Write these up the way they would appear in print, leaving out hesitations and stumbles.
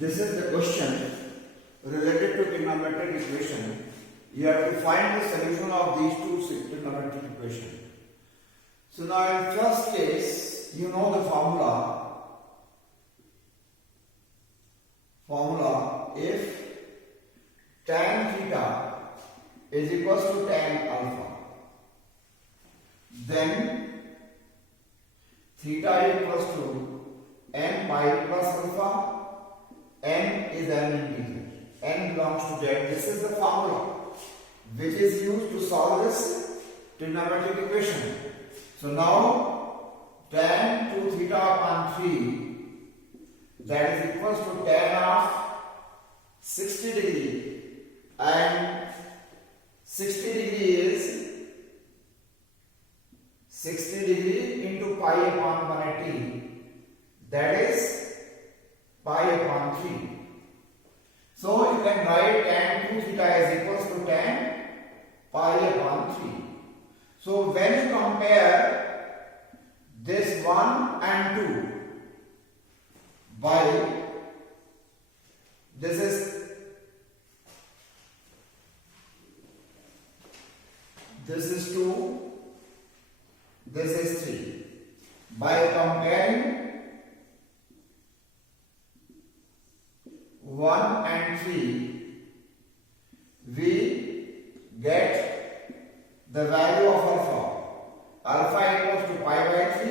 This is the question related to trigonometric equation. You have to find the solution of these two trigonometric equations. So now in first case, you know the formula. If tan theta is equals to tan alpha, then theta equals to n pi plus alpha. N is an integer. N belongs to z. This is the formula which is used to solve this trigonometric equation. So now tan 2 theta upon 3, that is equals to tan of 60 degree, and 60 degree is 60 degree into pi upon 180, that is pi upon 3. So you can write tan 2 theta is equals to tan pi upon 3. So when you compare this 1 and 2 by this is 2, this is 3. By comparing 1 and 3, we get the value of alpha. Alpha equals to pi by 3.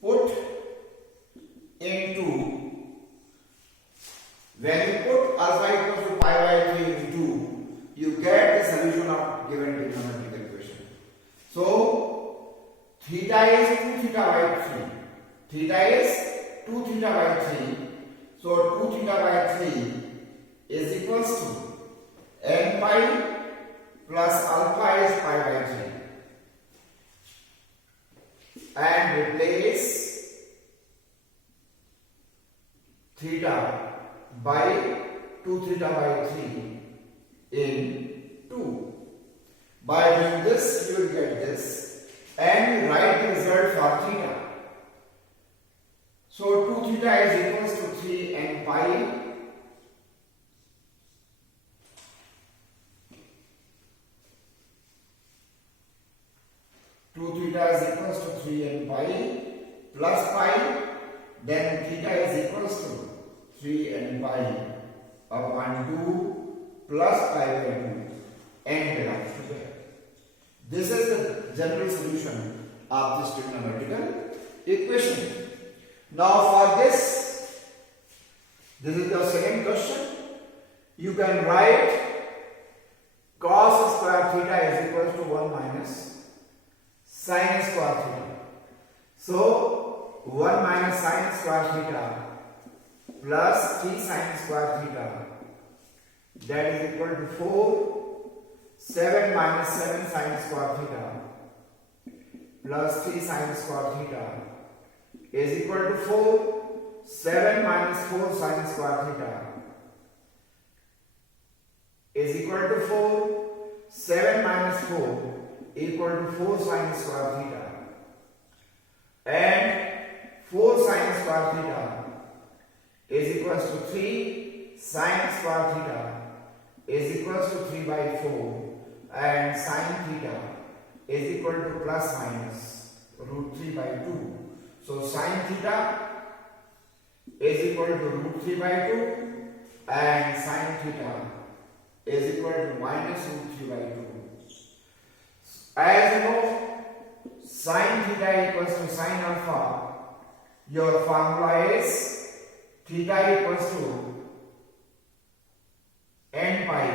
Put into, when you put alpha equals to pi by 3 into, you get the solution of given trigonometric equation. So theta is 2 theta by 3. Theta is 2 theta by 3. So 2 theta by 3 is equals to n pi plus alpha is pi by 3. And replace theta by 2 theta by 3 in 2. By doing this, you will get this, and write the result for theta. So 2 theta is equals to 3 n pi plus pi, then theta is equals to 3 n pi upon 2 plus pi by 2, n belongs to there. This is the general solution of this trigonometrical equation. Now for this is the second question. You can write cos square theta is equals to 1 minus sin square theta. So 1 minus sin square theta plus 3 sin square theta, that is equal to 4. 7 minus 7 sin square theta plus 3 sin square theta is equal to 4. 7 minus 4 sin square theta is equal to 4. 7 minus 4 equal to 4 sin square theta, and 4 sin square theta is equal to 3. Sin square theta is equal to 3 by 4, and sin theta is equal to plus minus root 3 by 2. So sin theta is equal to root 3 by 2, and sin theta is equal to minus root 3 by 2. As you know, sin theta equals to sin alpha. Your formula is theta equals to n pi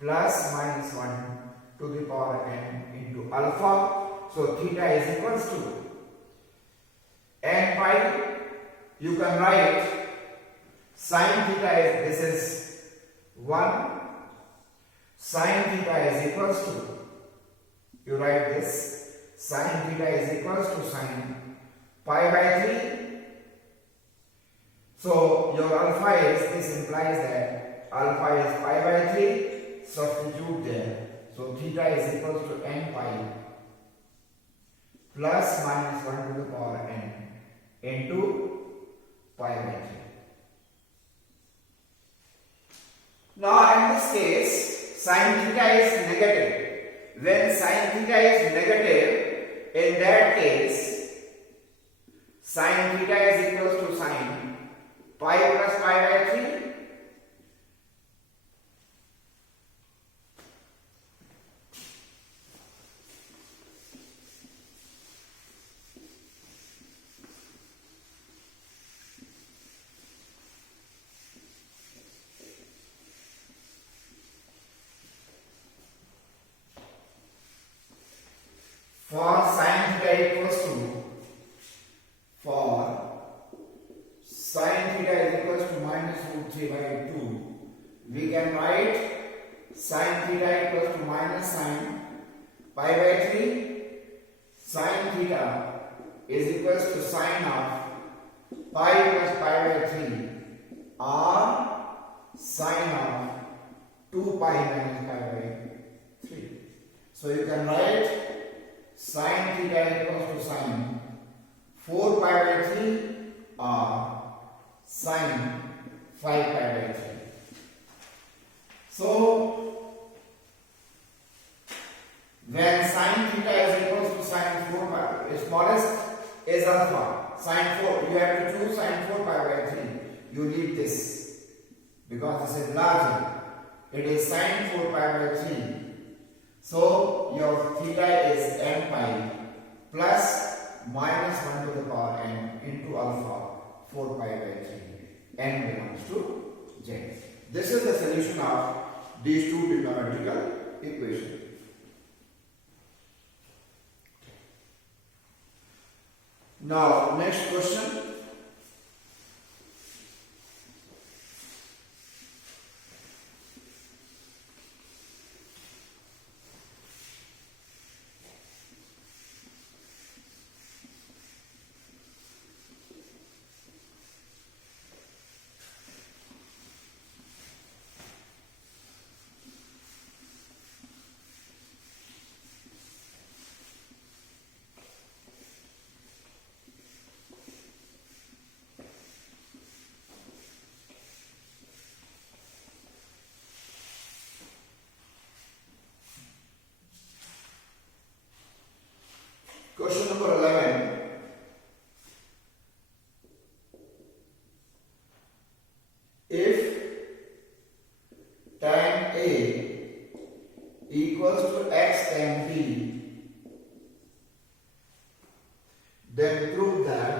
plus minus 1 to the power n into alpha. So theta is equals to n pi. You can write sin theta is, this is 1. Sin theta is equals to, you write this, sin theta is equals to sin pi by 3. So your alpha is, this implies that alpha is pi by 3. Substitute there. So theta is equals to n pi plus minus 1 to the power n into pi by 3. Now in this case, sin theta is negative. When sin theta is negative, in that case, sin theta is equals to sin pi plus pi by 3. For sin theta equals to, for sin theta is equals to minus root 3 by 2, we can write sin theta equals to minus sin pi by 3. Sin theta is equals to sin of pi plus pi by 3 or sin of 2 pi minus pi by 3. So you can write sin theta equals to sin 4 pi by 3 or sin 5 pi by 3. So when sin theta is equals to sin 4 pi, smallest is alpha. Sin 4, you have to choose sin 4 pi by 3. You leave this because this is larger. It is sin 4 pi by 3. So your theta is n pi plus minus 1 to the power n into alpha 4 pi by 3. N belongs to z. This is the solution of these two trigonometrical equations. Now next question. Question number 11. If tan A equals to x tan B, then prove that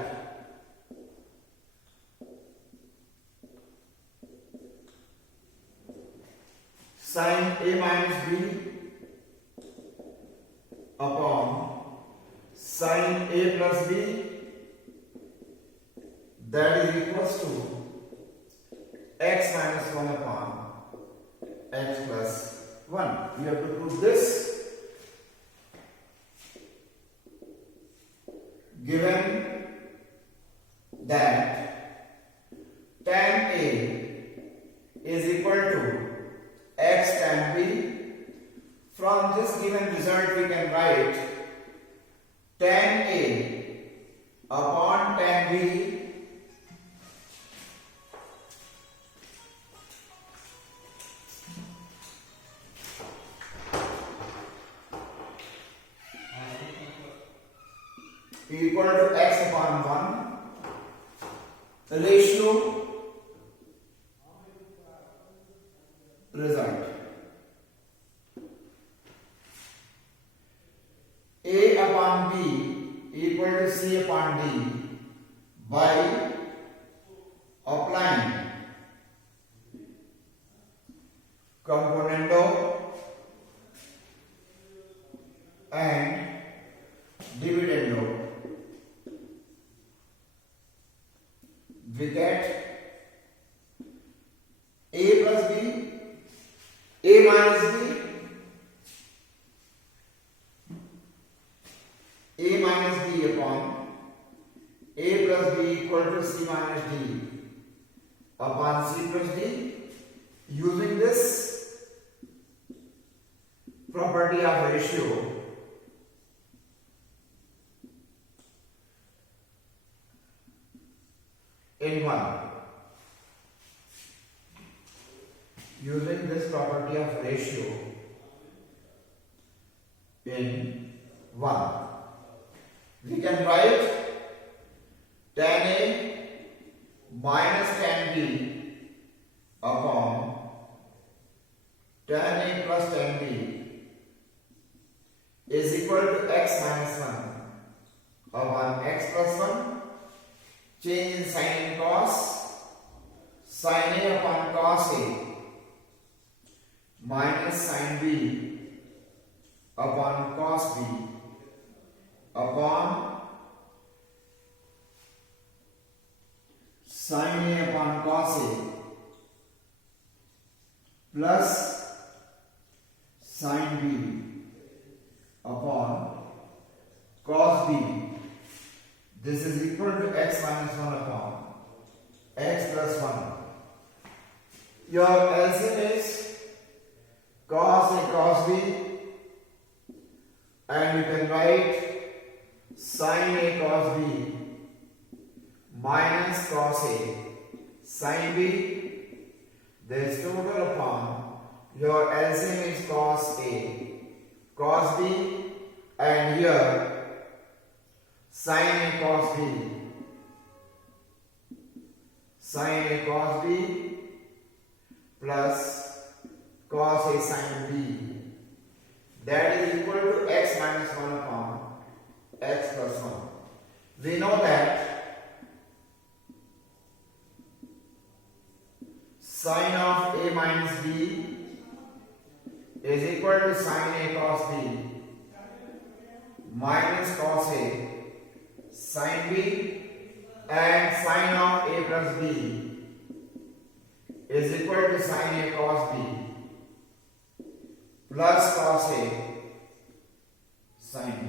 sin A minus B upon sin A plus B, that is equals to x minus 1 upon x plus 1. You have to prove this. Given that tan A is equal to x tan B, from this given result we can write tan A upon tan B equal to x upon 1 ratio result. A upon B equal to C upon D by applying componendo and dividendo. We get A plus B, A minus B, A minus B upon A plus B equal to C minus D upon C plus D. Using this property of ratio, in 1, using this property of ratio in 1. We can write tan A minus tan B upon tan A plus tan B is equal to x minus 1 upon x plus 1. Change in sign and cos. Sin A upon cos A minus sin B upon cos B upon sin A upon cos A plus sin B upon cos B. This is equal to x minus 1 upon x plus 1. Your LCM is cos A cos B, and you can write sin A cos B minus cos A sin B. This total upon your LCM is cos A cos B, and here sin A cos B sin A cos B plus cos A sin B, that is equal to x minus 1 upon x plus 1. We know that sin of A minus B is equal to sin A cos B minus cos A sin B, and sin of A plus B is equal to sin A cos B plus cos A sin B.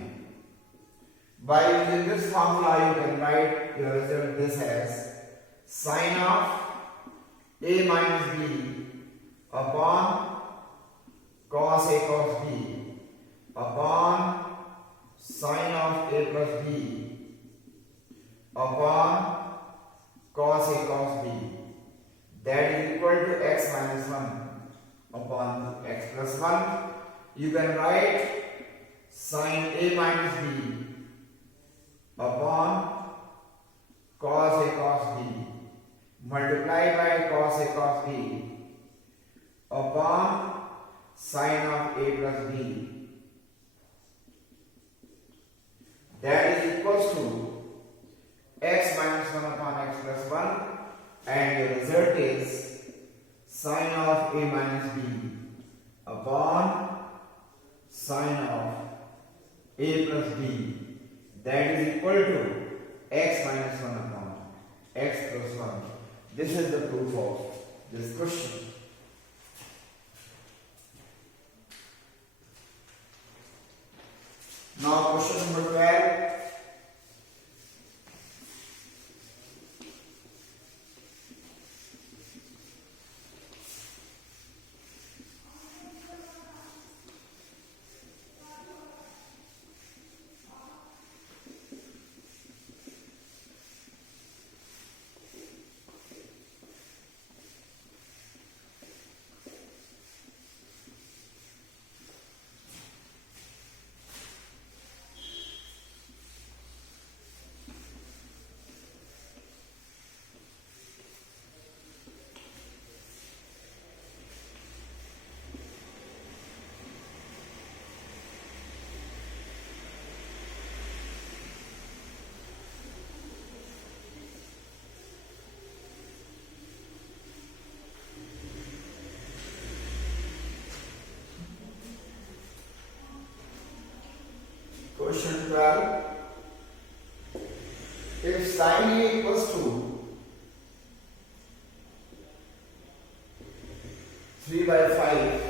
By using this formula, you can write your result this as sin of A minus B upon cos A cos B upon sin of A plus B upon cos A cos B, that is equal to x minus 1 upon x plus 1. You can write sin A minus B upon cos A cos B multiplied by cos A cos B upon sin of A plus B, that is equals to x minus 1 upon x plus 1, and your result is sin of A minus B upon sin of A plus B, that is equal to x minus 1 upon x plus 1. This is the proof of this question. Now question number 12. Question 12. If sin A equals to 3 by 5,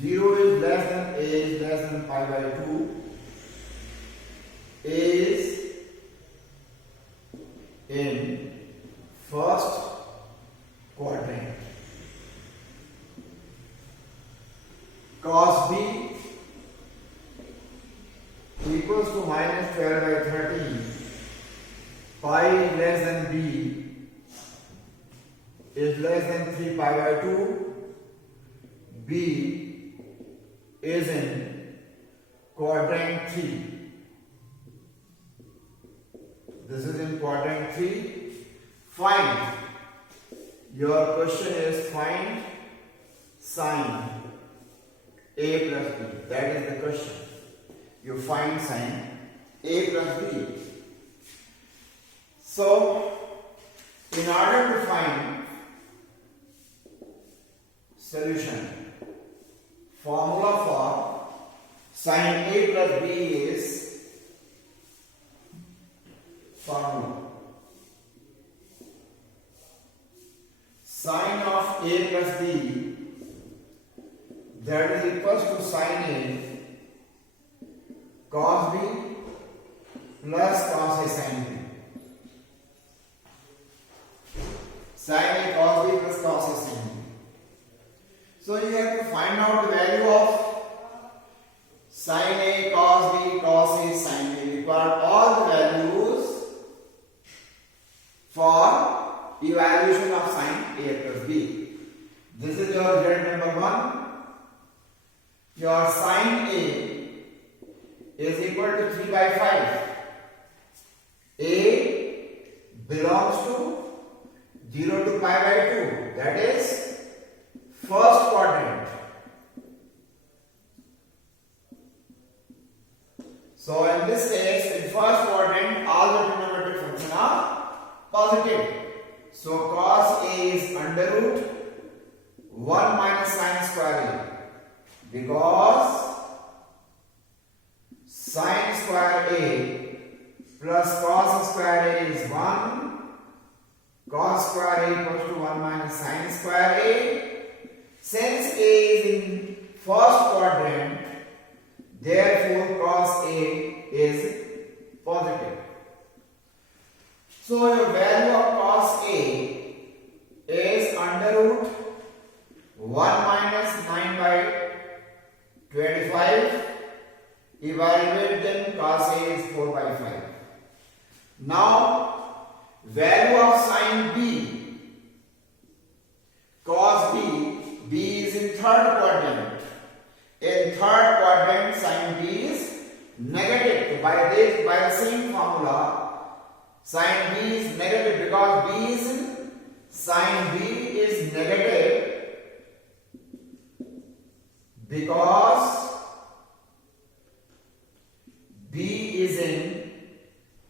0 is less than A is less than pi by 2, A is in first quadrant, cos B equals to minus 12 by 13, pi less than B is less than 3 pi by 2. B is in quadrant 3. This is in quadrant 3. Find. Your question is find sine A plus B. That is the question. You find sine A plus B. So, in order to find solution, formula for sine A plus B is formula. Sine of A plus B, that is equals to sine A cos B plus cos A sin B. Sine A cos B plus cos A sin B. So you have to find out the value of sine A cos B cos A sin B. Require all the values for evaluation of sine A plus B. This is your result number 1. Your sine A is equal to 3 by 5. A belongs to 0 to pi by 2. That is first quadrant. So in this case, in first quadrant, all the trigonometric functions are positive. So cos A is under root 1 minus sine square A, because sine square A plus cos square A is 1. Cos square A equals to 1 minus sine square A. Since A is in first quadrant, therefore cos A is positive. So your value of cos A is under root 1 minus 9 by 25. Evaluate them, cos A is 4 by 5. Now value of sine B, cos B, B is in third quadrant. In third quadrant, sine B is negative. So by the same formula, sine B is negative because sine B is negative because B is in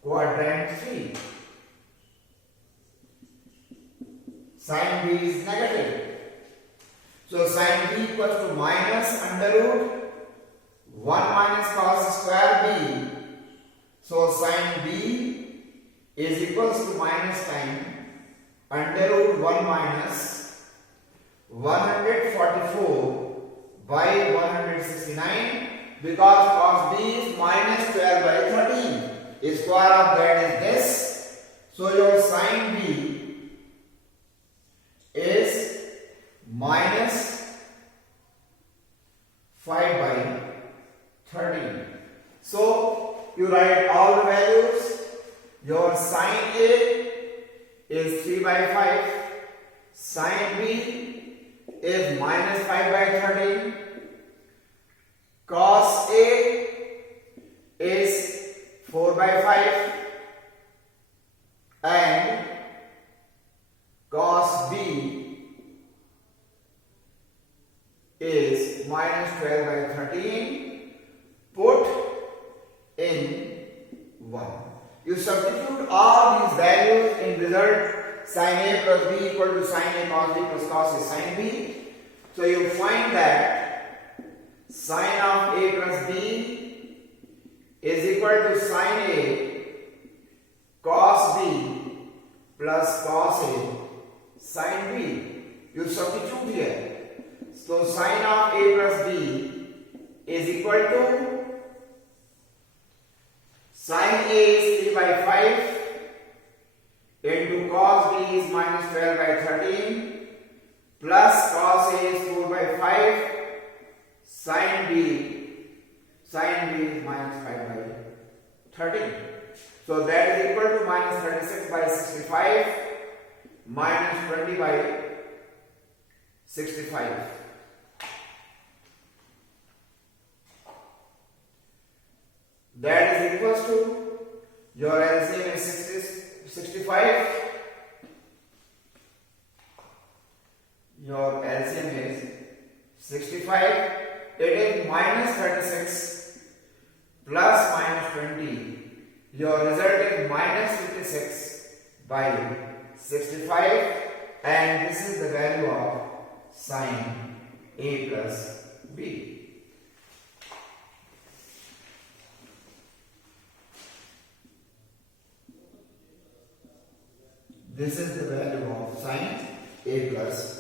quadrant 3. Sine B is negative. So sine B equals to minus under root 1 minus cos square B. So sine B is equals to minus time under root 1 minus 144 by 169, because cos B is minus 12 by 13. The square of that is this. So your sine B is minus 5 by 13. So you write all the values. Your sine A is 3 by 5. Sine B is minus 5 by 13. Cos A is 4 by 5. And cos B is minus 12 by 13. Put in 1. You substitute all these values in result sin A plus B equal to sin A cos B plus cos A sin B. So you find that sin of A plus B is equal to sin A cos B plus cos A sin B. You substitute here. So sin of A plus B is equal to sin A is 3 by 5 into cos B is minus 12 by 13 plus cos A is 4 by 5. Sin B is minus 5 by 13. So that is equal to minus 36 by 65 minus 20 by 65. That is equals to your LCM is 65. Your LCM is 65. It is minus 36 plus minus 20. Your result is minus 56 by 65, and this is the value of sine A plus B. This is the value of sine A plus